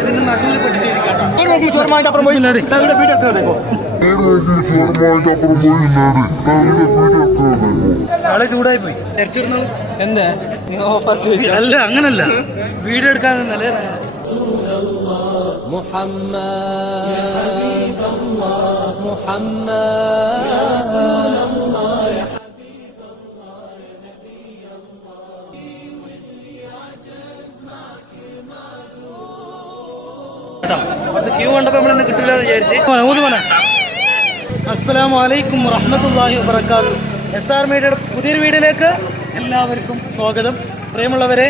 ഇതിന്റെ നടുവിൽ പെട്ടിട്ടിരിക്കാം. ആളെ ചൂടായി പോയി തിരച്ചിടുന്നത് എന്താ അല്ല അങ്ങനല്ല വീഡിയോ എടുക്കാൻ നല്ല ക്യൂ കണ്ടപ്പോ നമ്മളെന്നെ കിട്ടില്ല എന്ന് വിചാരിച്ച്. അസ്സലാമു അലൈക്കും വറഹ്മത്തുള്ളാഹി വബറകാതുഹു. SR മീഡിയയുടെ പുതിയൊരു വീഡിയോയിലേക്ക് എല്ലാവർക്കും സ്വാഗതം. പ്രിയമുള്ളവരെ,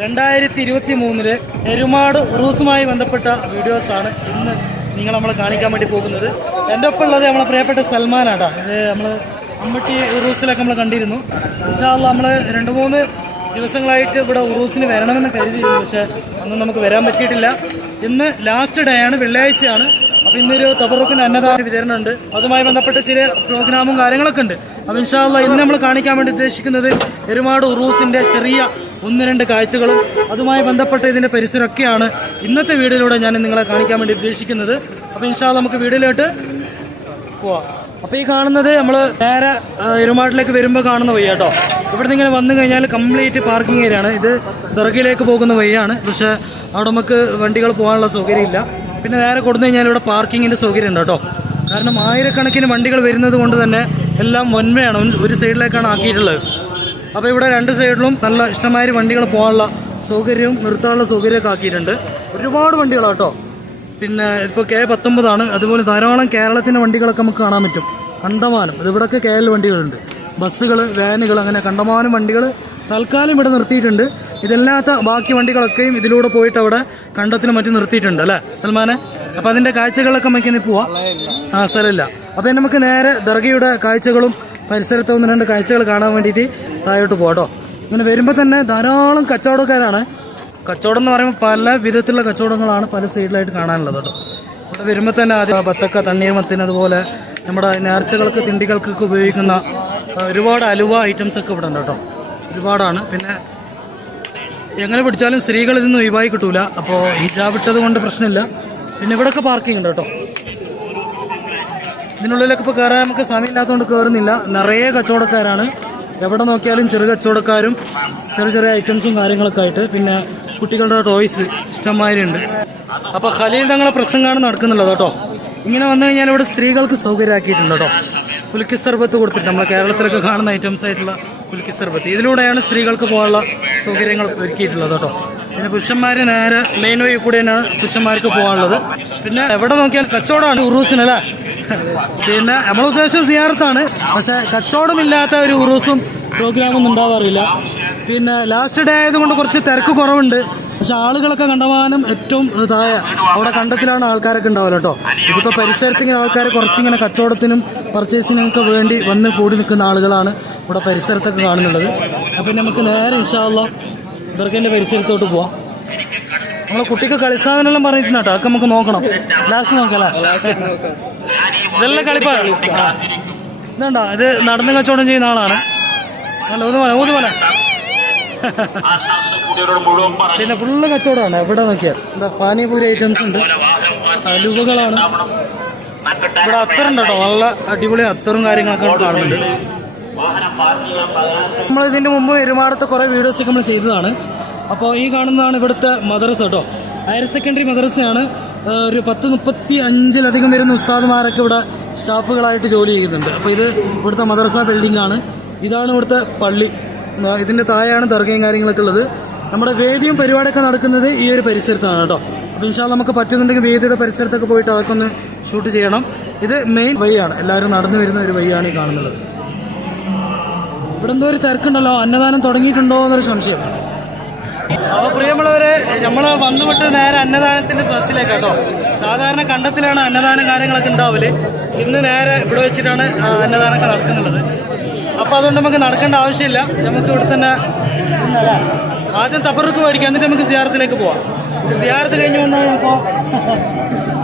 2023 എരുമാട് ഉറൂസുമായി ബന്ധപ്പെട്ട വീഡിയോസാണ് ഇന്ന് നിങ്ങൾ നമ്മളെ കാണിക്കാൻ വേണ്ടി പോകുന്നത്. എൻ്റെ ഒപ്പം ഉള്ളത് നമ്മളെ പ്രിയപ്പെട്ട സൽമാനാട്ടാ. ഇത് നമ്മൾ അമ്മട്ടി ഉറൂസിലൊക്കെ നമ്മൾ കണ്ടിരുന്നു. ഇൻഷാ അല്ലാഹ് നമ്മൾ 2-3 ദിവസങ്ങളായിട്ട് ഇവിടെ ഉറൂസിന് വരണമെന്ന് കരുതിയിരുന്നു. പക്ഷേ അന്ന് നമുക്ക് വരാൻ പറ്റിയിട്ടില്ല. ഇന്ന് ലാസ്റ്റ് ഡേ ആണ്, വെള്ളിയാഴ്ചയാണ്. അപ്പോൾ ഇന്നൊരു തബറുക്കിന് അന്നദാന വിതരണം ഉണ്ട്. അതുമായി ബന്ധപ്പെട്ട ചില പ്രോഗ്രാമും കാര്യങ്ങളൊക്കെ ഉണ്ട്. അപ്പോൾ ഇൻഷാ അല്ലാഹ് ഇന്ന് നമ്മൾ കാണിക്കാൻ വേണ്ടി ഉദ്ദേശിക്കുന്നത് എരുമാട് ഉറൂസിൻ്റെ ചെറിയ 1-2 കാഴ്ചകളും അതുമായി ബന്ധപ്പെട്ട ഇതിൻ്റെ പരിസരമൊക്കെയാണ് ഇന്നത്തെ വീഡിയോയിലൂടെ ഞാൻ നിങ്ങളെ കാണിക്കാൻ വേണ്ടി ഉദ്ദേശിക്കുന്നത്. അപ്പോൾ ഇൻഷാ അല്ലാഹ് നമുക്ക് വീഡിയോയിലോട്ട് പോവാം. അപ്പോൾ ഈ കാണുന്നത് നമ്മൾ നേരെ എരുമാട്ടിലേക്ക് വരുമ്പോൾ കാണുന്ന വഴി കേട്ടോ. ഇവിടെ നിന്ന് ഇങ്ങനെ വന്നു കഴിഞ്ഞാൽ കംപ്ലീറ്റ് പാർക്കിംഗ് ഏരിയയാണ്. ഇത് ദർഗയിലേക്ക് പോകുന്ന വഴിയാണ്. പക്ഷേ അവിടെ നമുക്ക് വണ്ടികൾ പോകാനുള്ള സൗകര്യമില്ല. പിന്നെ നേരെ കൊടുത്തു കഴിഞ്ഞാൽ ഇവിടെ പാർക്കിങ്ങിൻ്റെ സൗകര്യം ഉണ്ട് കേട്ടോ. കാരണം ആയിരക്കണക്കിന് വണ്ടികൾ വരുന്നത് കൊണ്ട് തന്നെ എല്ലാം വൺവേയാണ്, ഒരു സൈഡിലേക്കാണ് ആക്കിയിട്ടുള്ളത്. അപ്പോൾ ഇവിടെ 2 സൈഡിലും നല്ല ഇഷ്ടമായ വണ്ടികൾ പോകാനുള്ള സൗകര്യവും നിർത്താനുള്ള സൗകര്യമൊക്കെ ആക്കിയിട്ടുണ്ട്. ഒരുപാട് വണ്ടികളാണ് കേട്ടോ. പിന്നെ ഇപ്പോൾ K19 ആണ്. അതുപോലെ ധാരാളം കേരളത്തിൻ്റെ വണ്ടികളൊക്കെ നമുക്ക് കാണാൻ പറ്റും. കണ്ടമാനം ഇതിവിടെയൊക്കെ KL വണ്ടികളുണ്ട്, ബസ്സുകൾ, വാനുകൾ, അങ്ങനെ കണ്ടമാനം വണ്ടികൾ തൽക്കാലം ഇവിടെ നിർത്തിയിട്ടുണ്ട്. ഇതല്ലാത്ത ബാക്കി വണ്ടികളൊക്കെയും ഇതിലൂടെ പോയിട്ട് അവിടെ കണ്ടത്തിന് മറ്റും നിർത്തിയിട്ടുണ്ട് അല്ലേ സൽമാനെ? അപ്പോൾ അതിൻ്റെ കാഴ്ചകളൊക്കെ നമുക്ക് ഇനി പോവാം. സ്ഥലമില്ല. അപ്പോൾ നമുക്ക് നേരെ ദർഗയുടെ കാഴ്ചകളും പരിസരത്ത് 1-2 കാഴ്ചകൾ കാണാൻ വേണ്ടിയിട്ട് താഴോട്ട് പോകാം കേട്ടോ. ഇങ്ങനെ വരുമ്പോൾ തന്നെ ധാരാളം കച്ചവടക്കാരാണ്. കച്ചവടം എന്ന് പറയുമ്പോൾ പല വിധത്തിലുള്ള കച്ചവടങ്ങളാണ് പല സൈഡിലായിട്ട് കാണാനുള്ളത് കേട്ടോ. ഇവിടെ വരുമ്പോൾ തന്നെ ആദ്യം ബത്തക്ക, തണ്ണീർമത്തിന്, അതുപോലെ നമ്മുടെ നേർച്ചകൾക്ക്, തിണ്ടികൾക്കൊക്കെ ഉപയോഗിക്കുന്ന ഒരുപാട് അലുവ ഐറ്റംസ് ഒക്കെ ഇവിടെ ഉണ്ട് കേട്ടോ. ഒരുപാടാണ്. പിന്നെ എങ്ങനെ പിടിച്ചാലും സ്ത്രീകൾ ഇതൊന്നും ഒഴിവായി കിട്ടൂല. അപ്പോൾ ഹിജാബ് ഇട്ടത് കൊണ്ട് പ്രശ്നമില്ല. പിന്നെ ഇവിടെയൊക്കെ പാർക്കിംഗ് ഉണ്ട് കേട്ടോ. ഇതിനുള്ളിലൊക്കെ ഇപ്പോൾ കയറാൻ നമുക്ക് സമയമില്ലാത്തതുകൊണ്ട് കയറുന്നില്ല. നിറയെ കച്ചവടക്കാരാണ്. എവിടെ നോക്കിയാലും ചെറു കച്ചവടക്കാരും ചെറിയ ചെറിയ ഐറ്റംസും കാര്യങ്ങളൊക്കെ ആയിട്ട്. പിന്നെ കുട്ടികളുടെ ടോയ്സ് ഇഷ്ടംമാതിരിയുണ്ട്. അപ്പോൾ ഖലീൽ തങ്ങളെ പ്രസംഗമാണ് നടക്കുന്നുള്ളത് കേട്ടോ. ഇങ്ങനെ വന്നു കഴിഞ്ഞാൽ ഇവിടെ സ്ത്രീകൾക്ക് സൗകര്യമാക്കിയിട്ടുണ്ട് കേട്ടോ. കുലുക്കി സർബത്ത് കൊടുത്തിട്ട് നമ്മളെ കേരളത്തിലൊക്കെ കാണുന്ന ഐറ്റംസ് ആയിട്ടുള്ള കുലുക്കി സർബത്ത്, ഇതിലൂടെയാണ് സ്ത്രീകൾക്ക് പോകാനുള്ള സൗകര്യങ്ങൾ ഒരുക്കിയിട്ടുള്ളത് കേട്ടോ. പിന്നെ പുരുഷന്മാർ നേരെ മെയിൻ വഴി കൂടെ തന്നെയാണ് പുരുഷന്മാർക്ക് പോകാനുള്ളത്. പിന്നെ എവിടെ നോക്കിയാൽ കച്ചവടമാണ് ഉറൂസിനല്ലേ. പിന്നെ നമ്മൾ ഉദ്ദേശം സിയാറത്താണ്, പക്ഷെ കച്ചവടമില്ലാത്ത ഒരു ഉറൂസും പ്രോഗ്രാമൊന്നും ഉണ്ടാവാറില്ല. പിന്നെ ലാസ്റ്റ് ഡേ ആയതുകൊണ്ട് കുറച്ച് തിരക്ക് കുറവുണ്ട്. പക്ഷെ ആളുകളൊക്കെ കണ്ടമാനം ഏറ്റവും താഴെ അവിടെ കണ്ടത്തിലാണ് ആൾക്കാരൊക്കെ ഉണ്ടാവില്ല കേട്ടോ. ഇതിപ്പോൾ പരിസരത്തിങ്ങനെ ആൾക്കാർ കുറച്ചിങ്ങനെ കച്ചവടത്തിനും പർച്ചേസിനൊക്കെ വേണ്ടി വന്ന് കൂടി നിൽക്കുന്ന ആളുകളാണ് ഇവിടെ പരിസരത്തൊക്കെ കാണുന്നുള്ളത്. അപ്പം നമുക്ക് നേരെ ഇൻഷാ അല്ലാഹ് ദർഗൻ്റെ പരിസരത്തോട്ട് പോവാം. നമ്മളെ കുട്ടിക്ക് കളിസാധനെല്ലാം പറഞ്ഞിട്ടുണ്ട് കേട്ടോ. അതൊക്കെ നമുക്ക് നോക്കണം. ലാസ്റ്റ് നോക്കല്ലേ? ഇതെല്ലാം കളിപ്പാണ്. ഇതുണ്ടോ, ഇത് നടന്ന് കച്ചവടം ചെയ്യുന്ന ആളാണ്. അല്ല ഊതുപോലെ പിന്നെ ഫുള്ള് കച്ചവടമാണ്. എവിടെ നോക്കിയാൽ എന്താ പാനിപൂരി ഐറ്റംസ് ഉണ്ട്, അലുവകളാണ്. ഇവിടെ അത്തറുണ്ട് കേട്ടോ. നല്ല അടിപൊളി അത്തറും കാര്യങ്ങളൊക്കെ കാണുന്നുണ്ട്. നമ്മൾ ഇതിൻ്റെ മുമ്പ് എരുമാടത്തെ കുറേ വീഡിയോസൊക്കെ നമ്മൾ ചെയ്തതാണ്. അപ്പോൾ ഈ കാണുന്നതാണ് ഇവിടുത്തെ മദ്രസ കേട്ടോ. ഹയർ സെക്കൻഡറി മദ്രസയാണ്. ഒരു 10-35 വരുന്ന ഉസ്താദുമാരൊക്കെ ഇവിടെ സ്റ്റാഫുകളായിട്ട് ജോലി ചെയ്യുന്നുണ്ട്. അപ്പോൾ ഇത് ഇവിടുത്തെ മദ്രസ ബിൽഡിംഗ് ആണ്. ഇതാണ് ഇവിടുത്തെ പള്ളി. ഇതിൻ്റെ താഴെയാണ് ദർഗയും കാര്യങ്ങളൊക്കെ ഉള്ളത്. നമ്മുടെ വേദിയും പരിപാടിയൊക്കെ നടക്കുന്നത് ഈ ഒരു പരിസരത്താണ് കേട്ടോ. അപ്പോൾ ഇൻഷാ അല്ലാഹ് നമുക്ക് പറ്റുന്നുണ്ടെങ്കിൽ വേദിയുടെ പരിസരത്തൊക്കെ പോയിട്ട് അതൊക്കെ ഒന്ന് ഷൂട്ട് ചെയ്യണം. ഇത് മെയിൻ വഴിയാണ്, എല്ലാവരും നടന്നു വരുന്ന ഒരു വഴിയാണ് ഈ കാണുന്നത്. ഇവിടെ എന്തോ ഒരു തിരക്കുണ്ടല്ലോ, അന്നദാനം തുടങ്ങിയിട്ടുണ്ടോ എന്നൊരു സംശയം. അപ്പോൾ പ്രിയമുള്ളവരെ, നമ്മൾ വന്നുവിട്ട് നേരെ അന്നദാനത്തിൻ്റെ സദസ്സിലേക്ക് കേട്ടോ. സാധാരണ കണ്ടത്തിലാണ് അന്നദാനം കാര്യങ്ങളൊക്കെ ഉണ്ടാവല്. ഇന്ന് നേരെ ഇവിടെ വെച്ചിട്ടാണ് അന്നദാനമൊക്കെ നടക്കുന്നുള്ളത്. അപ്പോൾ അതുകൊണ്ട് നമുക്ക് നടക്കേണ്ട ആവശ്യമില്ല. നമുക്ക് ഇവിടെ തന്നെ ആദ്യം തബറുക്ക് മേടിക്കാം, എന്നിട്ട് നമുക്ക് സിയാറത്തിലേക്ക് പോവാം. സിയാറത്ത് കഴിഞ്ഞ് വന്നാൽ ഇപ്പോൾ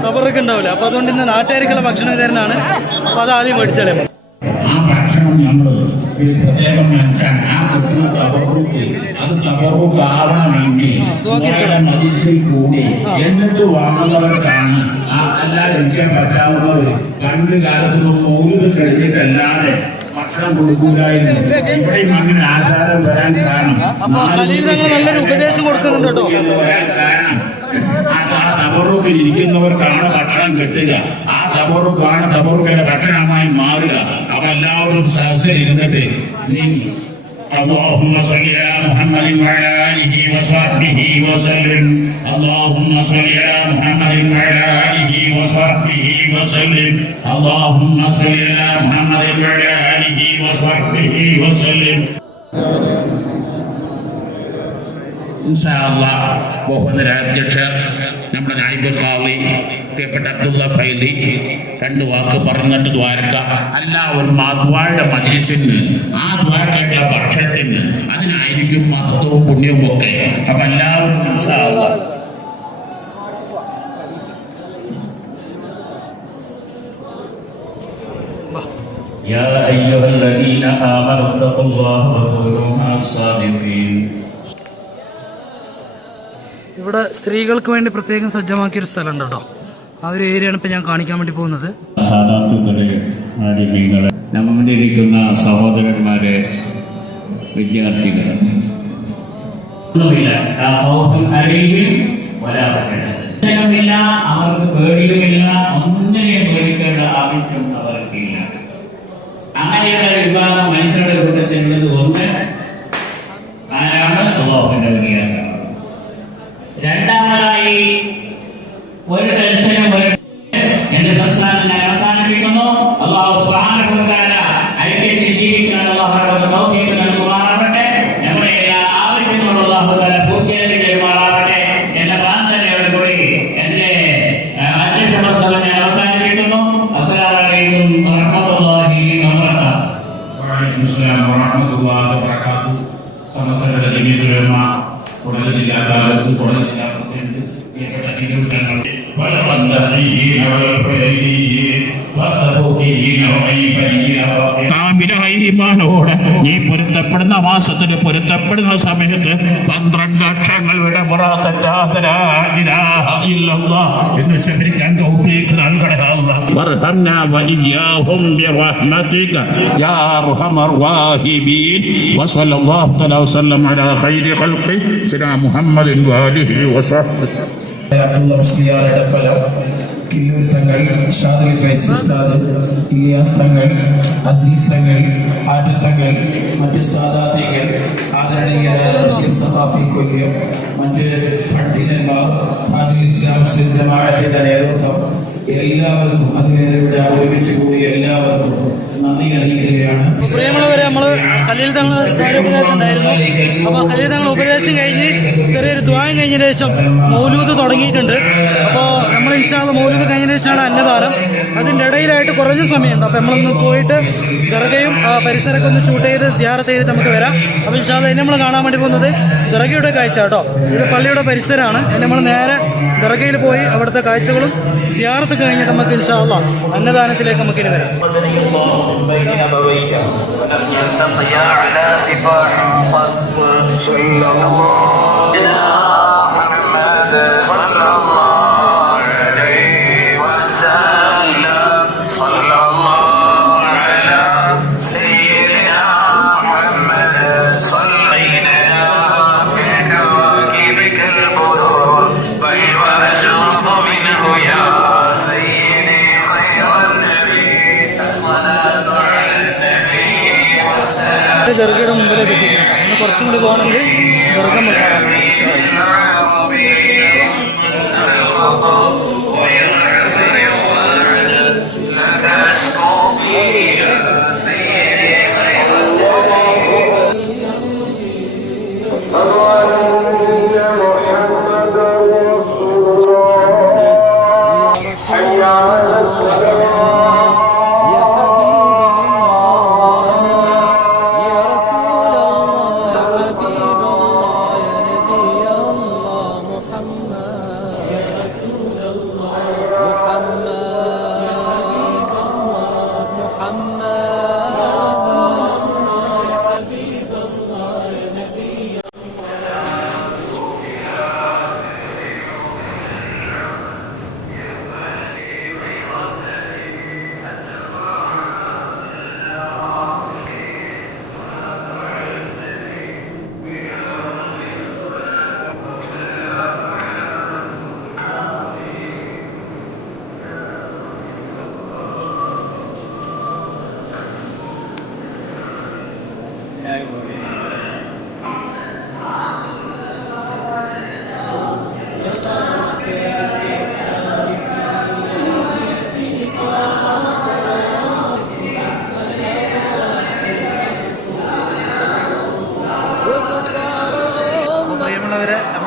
തബറുക്ക് ഉണ്ടാവില്ല. അപ്പോൾ അതുകൊണ്ട് ഇന്ന് നാട്ടുകാർക്കുള്ള ഭക്ഷണം തരുന്നതാണ്. അപ്പോൾ അത് ആദ്യം മേടിച്ചാലേ ആ ഭക്ഷണം നമ്മൾ പ്രത്യേകം മനസ്സിലാണ് ആ കുട്ടിയുടെ തബറുക്ക് അത് തബറുക്ക് ആവണമെങ്കിൽ മജിൽസിൽ കൂടി എന്നിട്ട് വാങ്ങുന്നവർക്കാണ് ആ അല്ലാതെ ഇരിക്കാൻ പറ്റാവുന്നവർ പണ്ട് കാലത്ത് മൗലിദ് കഴിഞ്ഞിട്ടല്ലാതെ ഭക്ഷണം കൊടുക്കൂലായിരുന്നു. ഇവിടെയും അങ്ങനെ ആചാരം വരാൻ കാരണം ഉപദേശം കൊടുക്കുന്നുണ്ട് വരാൻ കാരണം ആ തബറുക്കിൽ ഇരിക്കുന്നവർക്കാണ് ഭക്ഷണം കിട്ടുക. ആ തബറുക്കാണ് തബറുക്കിന്റെ ഭക്ഷണമായി മാറുക. അപ്പൊ എല്ലാവരും സദസ്സിൽ ഇരുന്നിട്ട് اللهم صل على محمد وعلى آله وصحبه وسلم اللهم صل على محمد وعلى آله وصحبه وسلم اللهم صل على محمد وعلى آله وصحبه وسلم ബഹുമാനരാധ്യക്ഷ നമ്മുടെ നായിബ് ഖാളി പ്രിയപ്പെട്ട അബ്ദുള്ള ഫൈലി രണ്ട് വാക്ക് പറഞ്ഞിട്ട് ദ്വാരക്ക എല്ലാവരും ആ ദ്വാരയുടെ മജ്‌ലിസിന് ആ ദ്വാരക്കായിട്ടുള്ള ഭക്ഷണത്തിന് അതിനായിരിക്കും മഹത്വവും പുണ്യവും ഒക്കെ. അപ്പൊ എല്ലാവരും ഇൻഷാ അല്ലാഹ് يا أيها الذين آمنوا اتقوا الله وكونوا مع الصادقين. ഇവിടെ സ്ത്രീകൾക്ക് വേണ്ടി പ്രത്യേകം സജ്ജമാക്കിയൊരു സ്ഥലമുണ്ട് കേട്ടോ. ആ ഒരു ഏരിയയാണ് ഇപ്പം ഞാൻ കാണിക്കാൻ വേണ്ടി പോകുന്നത്. നമ്മുടെ മുന്നിൽ ഇരിക്കുന്ന സഹോദരന്മാരെ, വിദ്യാർത്ഥികൾ, അവർക്ക് പേടിയുമില്ല, ഒന്നിനെയും പേടിക്കേണ്ട ആവശ്യം അവർക്കില്ല. അങ്ങനെയുള്ള വിഭാഗം മനുഷ്യരുടെ കൂട്ടത്തിലുള്ളത് ഒന്ന് ആരാണ്? അല്ലാഹുവിന്റെ വലിയാണ്. രണ്ടാമതായി ഒരു ടെൻഷനും എന്റെ സംസാരം ഞാൻ അവസാനിപ്പിക്കുന്നു. അല്ലാഹു സുബ്ഹാനഹു വ തആല ഐക്യത്തിൽ ജീവിക്കാൻ അല്ലാഹുവിന്റെ തൗഫീഖ് നൽകുമാറാവട്ടെ. നമ്മുടെ എല്ലാ ആവശ്യങ്ങളും അല്ലാഹു തആല പൂർത്തിയാക്കി തരുമാറാവട്ടെ. എന്റെ പ്രാർത്ഥനയോടുകൂടി എന്റെ അധ്യക്ഷ പ്രസംഗം ഞാൻ അവസാനിപ്പിക്കുന്നു. അസ്സലാമു അലൈക്കും വറഹ്മത്തുള്ളാഹി വബറകാതുഹു. വഅലൈക്കും അസ്സലാം വറഹ്മത്തുള്ളാഹി വബറകാതുഹു. സമസ്തയുടെ ജമീഅത്തുൽ ഉലമ ജില്ലാ കാലത്ത് ജില്ലാ പ്രസിഡന്റ് ഈമാനോട് ഈ പൊരുത്തപ്പെടുന്ന മാസത്തിന് പൊരുത്തപ്പെടുന്ന സമയത്ത് 12 അക്ഷരങ്ങളുടെ എന്ന് ശബരിക്കാൻ തൗഫീഖ് നൽകണേ അല്ലാഹ്. വർഹംനാ വഇയ്യാഹും ബിറഹ്മതിക യാ അർഹമർ റഹീമീൻ. വസല്ലല്ലാഹു തആല വസല്ലം അലാ ഖൈരി ഖൽഖി സയ്യിദനാ മുഹമ്മദിൻ വആലിഹി വസഹ്ബിഹി. അബ്ദുള്ള മുസ്ലിയാർ എടപ്പല, കില്ലൂർ തങ്ങൾ, ഷാദലി ഫൈസി ഉസ്താദ്, ഇലിയാസ് തങ്ങൾ, അസീസ് തങ്ങൾ, ആറ്റൽ തങ്ങൾ, മറ്റ് സാദാത്യങ്ങൾ, ആദരണീയരായ റഷീദ് സഖാഫി കൊല്യം, മറ്റ് പണ്ഡിതന്മാർ, താജുൽ ഇസ്ലാം മുസ്ലിം ജമാഅത്തിന്റെ നേതൃത്വം, എല്ലാവർക്കും അതിനെ ഒരുമിച്ച് കൂടി എല്ലാവർക്കും നന്ദി അറിയിക്കുകയാണ്. പ്രിയമുള്ളവരെ, നമ്മൾ ഖലീൽ തങ്ങൾ ഉണ്ടായിരുന്നു. അപ്പോൾ ഖലീൽ തങ്ങൾ ഉപദേശം കഴിഞ്ഞ് ചെറിയൊരു ദ്വാരം കഴിഞ്ഞ ശേഷം മൗലൂദ് തുടങ്ങിയിട്ടുണ്ട്. അപ്പോൾ നമ്മൾ ഇൻഷാ അല്ലാഹ് മൗലൂദ് കഴിഞ്ഞ ശേഷമാണ് അന്നദാനം. അതിൻ്റെ ഇടയിലായിട്ട് കുറച്ച് സമയമുണ്ട്. അപ്പോൾ നമ്മളൊന്ന് പോയിട്ട് ദർഗയും പരിസരമൊക്കെ ഒന്ന് ഷൂട്ട് ചെയ്ത് സിയാറത്ത് ചെയ്തിട്ട് നമുക്ക് വരാം. അപ്പോൾ ഇൻഷാ അല്ലാഹ് നമ്മൾ കാണാൻ വേണ്ടി പോകുന്നത് ദർഗയുടെ കാഴ്ച കേട്ടോ. ഇത് പള്ളിയുടെ പരിസരമാണ്. നമ്മൾ നേരെ ദർഗയിൽ പോയി അവിടുത്തെ കാഴ്ചകളും സിയാറത്ത് കഴിഞ്ഞിട്ട് നമുക്ക് ഇൻഷാ അല്ലാഹ് അന്നദാനത്തിലേക്ക് നമുക്ക് ഇനി വരാം. بين أبويك ولم يلتقيا على سفاح قط صلى الله على محمد صلى الله عليه وسلم صلى الله على سيدنا محمد صلينا في الكواكب كالبدور بل وأشرف منه يا سيدي خير النبي الصلاة ദർഗയുടെ മുമ്പിലേക്ക് എത്തിക്കണം. ഇന്ന് കുറച്ചും കൂടി പോകണമെങ്കിൽ ദർഗ കാണാൻ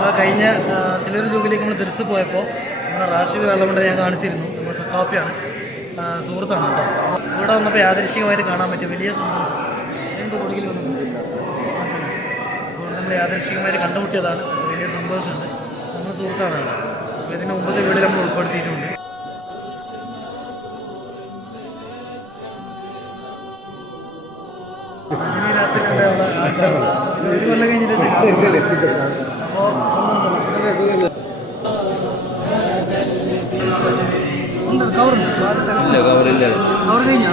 നമ്മൾ കഴിഞ്ഞ സിൽവർ ജൂബിലേക്ക് നമ്മൾ തിരിച്ച് പോയപ്പോൾ നമ്മുടെ റാഷിദ് വെള്ളമുണ്ട ഞാൻ കാണിച്ചിരുന്നു. നമ്മുടെ സക്കാഫിയാണ്, സുഹൃത്താണ് കേട്ടോ. ഇവിടെ വന്നപ്പോൾ യാദൃശ്ചികമായിട്ട് കാണാൻ പറ്റും, വലിയ സന്തോഷം. എൻ്റെ കൊടുക്കിൽ വന്നു നമ്മൾ യാദൃശ്ചികമായിട്ട് കണ്ടുമുട്ടിയതാണ്, വലിയ സന്തോഷമുണ്ട്. നമ്മൾ സുഹൃത്താണ് അവിടെ. അപ്പോൾ ഇതിന് മുമ്പത്തെ വീഡിയോ നമ്മൾ ഉൾപ്പെടുത്തിയിട്ടുണ്ട്. രാത്രി ഒരു കൊല്ലം കഴിഞ്ഞിട്ട് അപ്പോൾ കവർ കഴിഞ്ഞ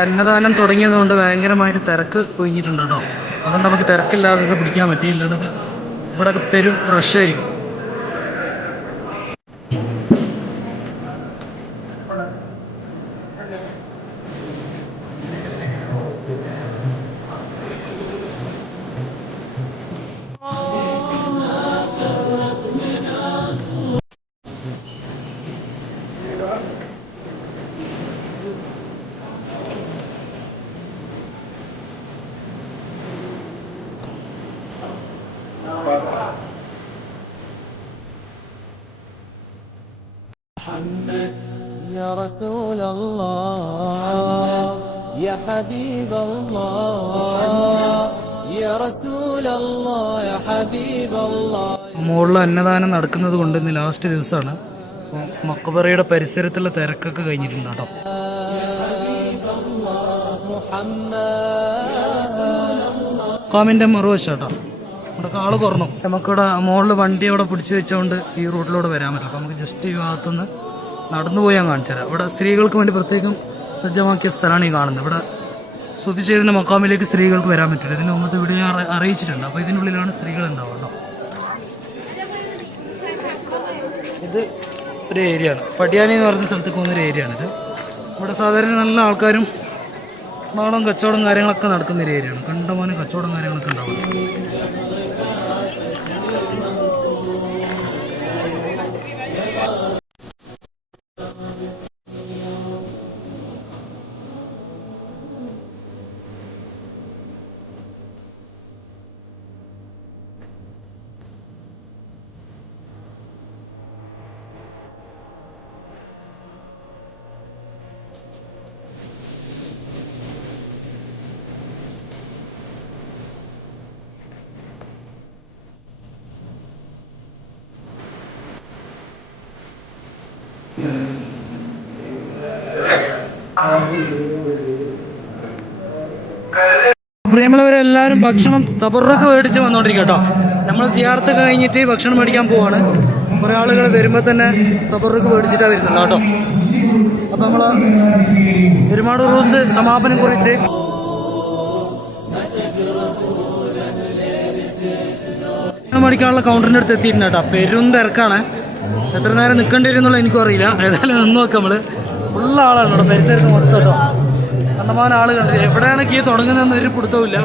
അന്നദാനം തുടങ്ങിയതുകൊണ്ട് ഭയങ്കരമായിട്ട് തിരക്ക് ഒഴിഞ്ഞിട്ടുണ്ട് കേട്ടോ. അതുകൊണ്ട് നമുക്ക് തിരക്കില്ലാതെ പിടിക്കാൻ പറ്റിയില്ല. ഇവിടെ പെരും റഷായിരിക്കും. يا رسول الله يا حبيب الله يا رسول الله يا حبيب الله. മുകളിൽ അന്നദാനം നടക്കുന്നത് കൊണ്ട് ഇന്ന് ലാസ്റ്റ് ദിവസമാണ്. മക്ബറയുടെ പരിസരത്തുള്ള തിരക്കൊക്കെ കഴിഞ്ഞിട്ടുണ്ട് കേട്ടോ. കാമിൻ്റെ മറുവശാട്ടോ. ഇവിടെ ആള് കുറഞ്ഞു. നമുക്കിവിടെ മുകളിൽ വണ്ടി അവിടെ പിടിച്ചു വെച്ചുകൊണ്ട് ഈ റൂട്ടിലൂടെ വരാൻ പറ്റും. അപ്പോൾ നമുക്ക് ജസ്റ്റ് ഈ ഭാഗത്തുനിന്ന് നടന്നു പോയി ഞാൻ കാണിച്ചു തരാം. ഇവിടെ സ്ത്രീകൾക്ക് വേണ്ടി പ്രത്യേകം സജ്ജമാക്കിയ സ്ഥലമാണ് ഈ കാണുന്നത്. ഇവിടെ സുഫി ചെയ്തിൻ്റെ മക്കാമിലേക്ക് സ്ത്രീകൾക്ക് വരാൻ പറ്റില്ല. ഇതിന് മുമ്പത്തെ വീഡിയോ ഞാൻ അറിയിച്ചിട്ടുണ്ട്. അപ്പോൾ ഇതിനുള്ളിലാണ് സ്ത്രീകൾ ഉണ്ടാവുക. ഇത് ഒരു ഏരിയ ആണ്, പടിയാനി എന്ന് പറയുന്ന സ്ഥലത്തേക്ക് പോകുന്നൊരു ഏരിയ ആണിത്. ഇവിടെ സാധാരണ നല്ല ആൾക്കാരും നാടൻ കച്ചവടം കാര്യങ്ങളൊക്കെ നടക്കുന്നൊരു ഏരിയ ആണ്. കണ്ടമാനം കച്ചവടം കാര്യങ്ങളൊക്കെ ഉണ്ടാവും. പ്രിയമുള്ളവരെല്ലാവരും ഭക്ഷണം തബറുക്ക് മേടിച്ച് വന്നുകൊണ്ടിരിക്കും കേട്ടോ. നമ്മൾ സിയാറത്ത് കഴിഞ്ഞിട്ട് ഭക്ഷണം മേടിക്കാൻ പോവാണ്. കുറേ ആളുകൾ വരുമ്പോൾ തന്നെ തബറുക്ക് മേടിച്ചിട്ടാണ് വരുന്നുണ്ട് കേട്ടോ. അപ്പം നമ്മൾ ഒരുപാട് റൂസ് സമാപനം കുറിച്ച് മേടിക്കാനുള്ള കൗണ്ടറിൻ്റെ അടുത്ത് എത്തിയിട്ടുണ്ട് കേട്ടോ. പെരും തിരക്കാണ്. എത്ര നേരം നിൽക്കേണ്ടി വരും എന്നുള്ള എനിക്കും അറിയില്ല. ഏതായാലും നിന്ന് നോക്കാം. നമ്മൾ ഉള്ള ആളാണ് ഇവിടെ പരിസരത്ത് മൊത്തം കേട്ടോ. കണ്ടമാനം ആളുകളുണ്ട്. എവിടെയാണ് കീ തുടങ്ങുന്നതെന്ന് ഒരു പിടുത്തവുമില്ല.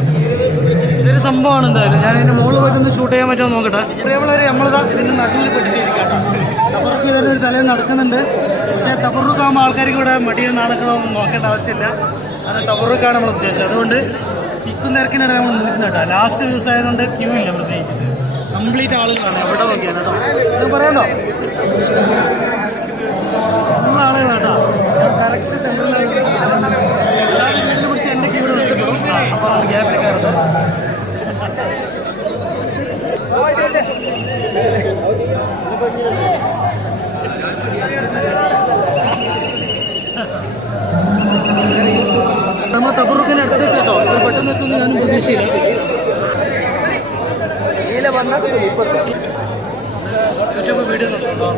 ഇതൊരു സംഭവമാണ്. എന്തായാലും ഞാൻ ഇതിൻ്റെ മുകളിൽ പോയിട്ടൊന്ന് ഷൂട്ട് ചെയ്യാൻ പറ്റുമോ നോക്കട്ടെ. പ്രിയമുള്ളവർ നമ്മളിതാ ഇതിൻ്റെ നടുവിൽ പെട്ടിട്ടിരിക്കാം. തബറുക്ക് ഇതിൻ്റെ ഒരു തലേന്ന് നടക്കുന്നുണ്ട്. പക്ഷേ തബറുക്കാകുമ്പോൾ ആൾക്കാർക്ക് ഇവിടെ മടിയോ നാണക്കളോ ഒന്നും നോക്കേണ്ട ആവശ്യമില്ല. അത് തബറുക്കാണ് നമ്മൾ ഉദ്ദേശിച്ചത്. അതുകൊണ്ട് ചിക്കും തിരക്കിനിടെ നമ്മൾ നിന്നിട്ടുണ്ട് കേട്ടോ. ലാസ്റ്റ് ദിവസം ആയതുകൊണ്ട് ക്യൂ ഇല്ല പ്രത്യേകിച്ചിട്ട്. കംപ്ലീറ്റ് ആളുകളാണ് എവിടെ നോക്കിയാണ് കേട്ടോ. ഇത് പറയണ്ടോ, നല്ല ആളുകളാണ് കേട്ടോ. കറക്റ്റ് സെൻറ്ററിലാണ്. എല്ലാവരും വീട്ടിൽ പിടിച്ച് എൻ്റെ ക്യൂ ഇവിടെ നഷ്ടപ്പെടും. അപ്പോൾ അത് ഗ്യാപ്പിലേക്കാറുണ്ട്. നമ്മൾ തബറുക്കിന് അടുത്തേക്ക് കേട്ടോ. ഇത് പെട്ടെന്ന് എത്തുമെന്ന് ഞാനും പ്രതീക്ഷയില്ല. യൂട്യൂബ് വീഡിയോ നോക്കുന്നുണ്ടോ?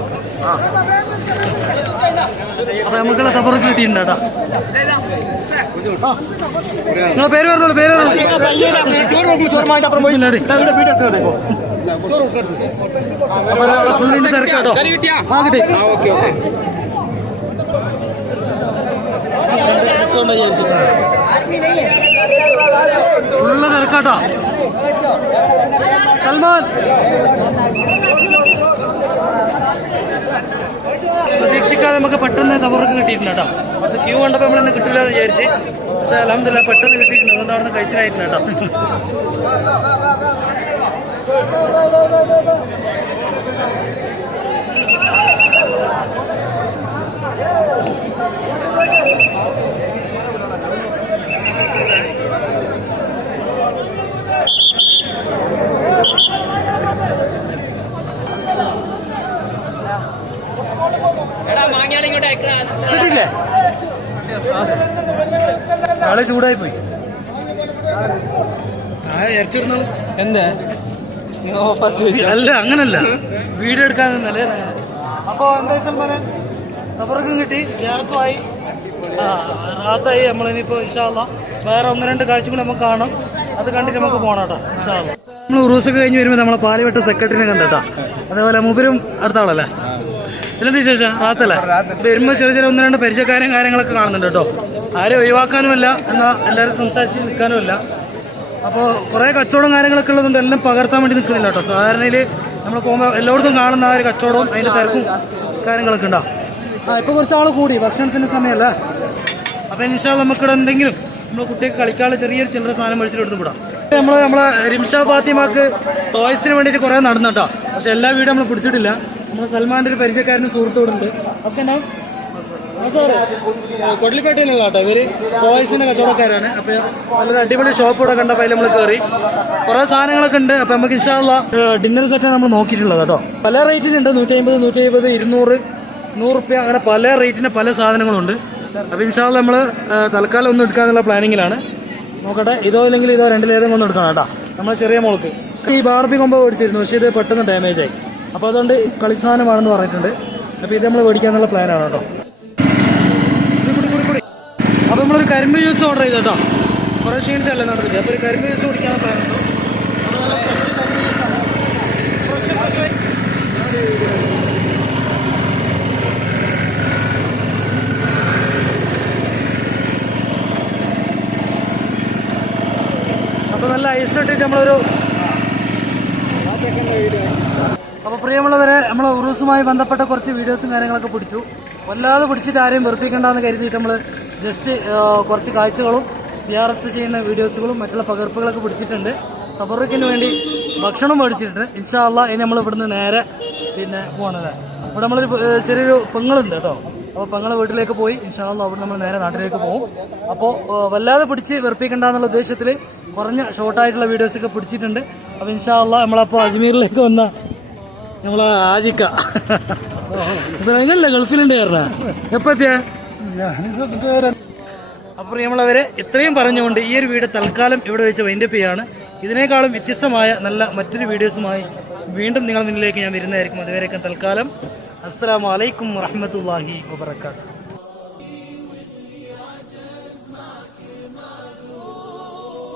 അപ്പൊ നമുക്കുള്ള തബറുക്ക് കിട്ടിയിട്ടുണ്ട് കേട്ടോ. നിങ്ങളെ പേര് പറഞ്ഞോളൂ, പേര് ഫുള്ളിന്റെ തിരക്കാട്ടോ. ആ കിട്ടി ഫുള്ള് തിരക്കാട്ടോ. സൽമാൻ പ്രതീക്ഷിക്കാതെ നമുക്ക് പെട്ടെന്ന് തവർക്ക് കിട്ടിയിട്ടുണ്ട് കേട്ടോ. അത് ക്യൂ കണ്ടപ്പോൾ നമ്മളിന്ന് കിട്ടില്ല എന്ന് വിചാരിച്ച്, പക്ഷെ അൽഹംദുലില്ലാ പെട്ടെന്ന് കിട്ടിയിട്ടുണ്ട്. അതുകൊണ്ട് അവിടെ നിന്ന് കഴിച്ചിലായിട്ടുണ്ട് കേട്ടോ. കിട്ടിയില്ലേ? ആളെ ചൂടായി പോയി. എന്താ അല്ല, അങ്ങനല്ല, വീഡിയോ എടുക്കാൻ നിന്നല്ലേ. അപ്പൊ എന്താ പറയാൻ, തബറക്കും കിട്ടി, ചേർത്തുമായി, റാത്തായി. നമ്മളിനിപ്പോ ഇൻഷാ അല്ലാഹ് വേറെ 1-2 കാഴ്ച കൂടി നമുക്ക് കാണാം. അത് കണ്ടിട്ട് നമുക്ക് പോകണം കേട്ടോ ഇൻഷാ അല്ലാഹ്. നമ്മൾ ഉറൂസൊക്കെ കഴിഞ്ഞ് വരുമ്പോൾ നമ്മളെ പാലിവട്ട സെക്രട്ടറിനെ കണ്ടിട്ടാ. അതേപോലെ മൂപ്പരും അടുത്ത ആളല്ലേ. ഇതിലെന്താ വിശേഷം? റാത്തല്ലേ? വരുമ്പോൾ ചെറിയ 1-2 പരിചയക്കാരും കാര്യങ്ങളൊക്കെ കാണുന്നുണ്ട് കേട്ടോ. ആരും ഒഴിവാക്കാനുമല്ല, എന്നാൽ എല്ലാവരും സംസാരിച്ച് നിൽക്കാനുമല്ല. അപ്പോൾ കുറേ കച്ചവടം കാര്യങ്ങളൊക്കെ ഉള്ളതുകൊണ്ട് എല്ലാം പകർത്താൻ വേണ്ടി നിൽക്കുന്നില്ല കേട്ടോ. സാധാരണയിൽ നമ്മൾ പോകുമ്പോൾ എല്ലായിടത്തും കാണുന്ന ആ ഒരു കച്ചവടവും അതിൻ്റെ തിരക്കും കാര്യങ്ങളൊക്കെ ഉണ്ടാവും. ഇപ്പോൾ കുറച്ച് ആൾ കൂടി, ഭക്ഷണത്തിൻ്റെ സമയമല്ല. അപ്പോൾ ഇൻഷാ അല്ലാഹ് നമുക്കിവിടെ എന്തെങ്കിലും നമ്മൾ കുട്ടികൾക്ക് കളിക്കാനുള്ള ചെറിയൊരു ചില്ലറ സാധനം മേടിച്ചിട്ട് എടുത്ത് വിടാം. നമ്മളെ റിംഷാ ഫാത്തിമാക്ക് ടോയ്സിന് വേണ്ടിയിട്ട് കുറേ നടന്നു കേട്ടോ. പക്ഷെ എല്ലാ വീടും നമ്മൾ പിടിച്ചിട്ടില്ല. നമ്മൾ സൽമാൻ്റെ ഒരു പരിചയക്കാരനും സുഹൃത്തോടുണ്ട്. ഒക്കെ ഉണ്ടാവും. സാറ് കൊടലിപ്പേട്ടയിലുള്ള കേട്ടോ. ഇവര് ടോയ്സിന്റെ കച്ചവടക്കാരാണ്. അപ്പൊ നല്ലൊരു അടിപൊളി ഷോപ്പ് ഇവിടെ കണ്ടപ്പോൾ അതിൽ നമ്മൾ കയറി കുറെ സാധനങ്ങളൊക്കെ ഉണ്ട്. അപ്പൊ നമുക്ക് ഇൻഷാ അല്ലാഹ് ഡിന്നർ സെറ്റാണ് നമ്മൾ നോക്കിയിട്ടുള്ളത് കേട്ടോ. പല റേറ്റിനുണ്ട്, 150, 170, 200, 100 റുപ്യ, അങ്ങനെ പല റേറ്റിന് പല സാധനങ്ങളുണ്ട്. അപ്പൊ ഇൻഷാ അല്ലാഹ് നമ്മള് തൽക്കാലം ഒന്നും എടുക്കാനുള്ള പ്ലാനിങ്ങിലാണ്. നോക്കട്ടെ, ഇതോ അല്ലെങ്കിൽ ഇതോ രണ്ടിലേതെങ്കിലും ഒന്ന് എടുക്കണം കേട്ടോ. നമ്മൾ ചെറിയ മോൾക്ക് ഈ ബാർബി കൊമ്പോ മേടിച്ചിരുന്നു, പക്ഷേ ഇത് പെട്ടെന്ന് ഡാമേജ് ആയി. അപ്പോൾ അതുകൊണ്ട് കളി സാധനമാണെന്ന് പറഞ്ഞിട്ടുണ്ട്. അപ്പോൾ ഇത് നമ്മൾ മേടിക്കാനുള്ള പ്ലാനാണ് കേട്ടോ. അപ്പോൾ നമ്മളൊരു കരിമ്പ് ജ്യൂസ് ഓർഡർ ചെയ്തു കേട്ടോ. കുറേ ക്ഷീണിച്ചല്ലേ നടത്തില്ല. അപ്പോൾ ഒരു കരിമ്പ് ജ്യൂസ് കുടിക്കാനുള്ള പ്ലാൻ ഉണ്ടോ. അപ്പോൾ നല്ല ഐസ് ഇട്ടിട്ട് നമ്മളൊരു. അപ്പോൾ പ്രിയമുള്ളവരെ, നമ്മൾ ഉറൂസുമായി ബന്ധപ്പെട്ട കുറച്ച് വീഡിയോസും കാര്യങ്ങളൊക്കെ പിടിച്ചു. വല്ലാതെ പിടിച്ചിട്ട് ആരെയും വെറുപ്പിക്കേണ്ടെന്ന് കരുതിയിട്ട് നമ്മൾ ജസ്റ്റ് കുറച്ച് കാഴ്ചകളും സിയാറത്ത് ചെയ്യുന്ന വീഡിയോസുകളും മറ്റുള്ള പകർപ്പുകളൊക്കെ പിടിച്ചിട്ടുണ്ട്. തബറുക്കിന് വേണ്ടി ഭക്ഷണം മേടിച്ചിട്ടുണ്ട്. ഇൻഷാ അല്ലാഹ് ഇനി നമ്മൾ ഇവിടുന്ന് നേരെ പിന്നെ പോകണത്. ഇവിടെ നമ്മളൊരു ചെറിയൊരു പെങ്ങളുണ്ട് കേട്ടോ. അപ്പോൾ പെങ്ങളെ വീട്ടിലേക്ക് പോയി ഇൻഷാ അല്ലാഹ് അവിടെ നമ്മൾ നേരെ നാട്ടിലേക്ക് പോകും. അപ്പോൾ വല്ലാതെ പിടിച്ച് വെറുപ്പിക്കേണ്ടെന്നുള്ള ഉദ്ദേശത്തിൽ കുറഞ്ഞ ഷോർട്ടായിട്ടുള്ള വീഡിയോസൊക്കെ പിടിച്ചിട്ടുണ്ട്. അപ്പോൾ ഇൻഷാ അല്ലാഹ് നമ്മളപ്പോൾ അജ്മീറിലേക്ക് വന്ന നമ്മളെ ആജിക്ക ഇതല്ലേ ഗൾഫിലുണ്ട് കയറണ എപ്പോ എത്തിയ. അപ്പോൾ നമ്മളവരെ ഇത്രയും പറഞ്ഞുകൊണ്ട് ഈ ഒരു വീഡിയോ തൽക്കാലം ഇവിടെ വെച്ച് വൈൻഡപ്പ് ചെയ്യാണ്. ഇതിനേക്കാളും വ്യത്യസ്തമായ നല്ല മറ്റൊരു വീഡിയോസുമായി വീണ്ടും നിങ്ങളുടെ മുന്നിലേക്ക് ഞാൻ വരുന്നതായിരിക്കും. അതുവരെയൊക്കെ തൽക്കാലം അസ്സലാമു അലൈക്കും വറഹ്മത്തുള്ളാഹി വബറകാതുഹു.